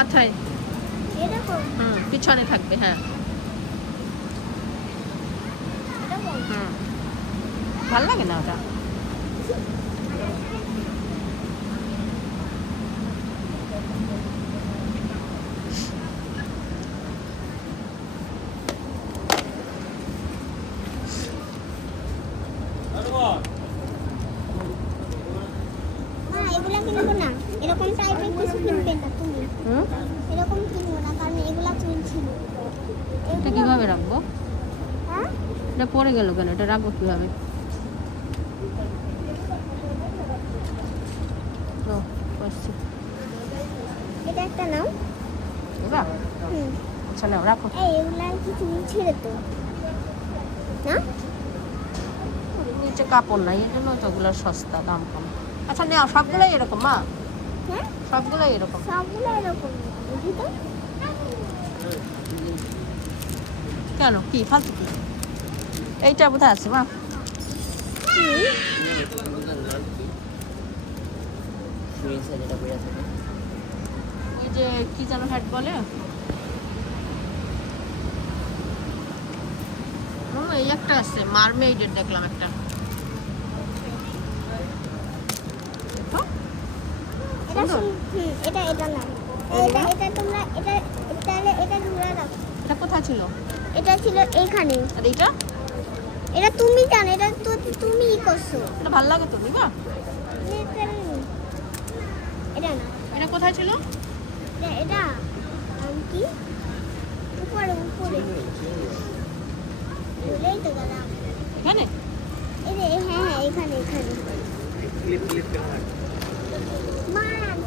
মাথায় এরকম পিছনে থাকবে। হ্যাঁ এরকম ভাল লাগে না ওটা। মা এগুলা কিনবো না, এরকম টাইপের কিছু কিনবে না তুমি। এরকম কিনবো না, কারণ এগুলা চুলছিল। এটা কিভাবে রাখবো? হ্যাঁ এটা পড়ে গেল কেন? এটা রাখবো কিভাবে? ও বুঝছি। এটা একটা নাও। এবার হুম আচ্ছা নাও, রাখো। এই এগুলা কি চুল ছিঁড়ে তো না? নিচে কাপড় নাই, এই জন্য তো ওগুলো সস্তা, দাম কম। আচ্ছা নেও, সবগুলোই এরকম মা, হ্যাঁ সবগুলোই এরকম। সবগুলো এরকম বুঝি তো। কেন, কি ফালতু কি? এইটা বোধহয় আছে মা। ওই যে কি যেন হ্যাট বলে, এই একটা আছে মারমেইডের, দেখলাম একটা। দেখো, এটা সুন্দর। এটা এটা না, এটা এটা তোমরা এটা তাহলে এটা তোমরা রাখো। এটা কোথায় ছিল? এটা ছিল এইখানে। আর এইটা? এটা তুমি জানো, এটা তো তুমি ই করছো। এটা ভালো লাগে তো, নিবা? এটা না, এটা কোথায় ছিল? এটা কি উপরে উপরে বলেই তো গেলাম। এখানে? এই যে হ্যাঁ হ্যাঁ এখানে এখানে মান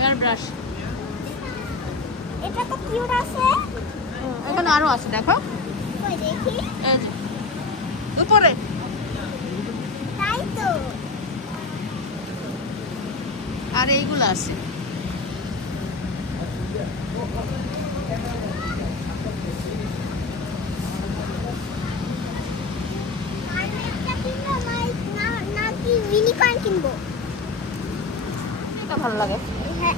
হেয়ার ব্রাশ। এটা তো কিউট আছে। এখানে আরো আছে, দেখো। কই দেখি। এই যে উপরে। তাই তো। আর এইগুলো আছে। আর একটা কিনবো না, নাকি ইউনিকর্ন কিনবো? এটা ভালো লাগে।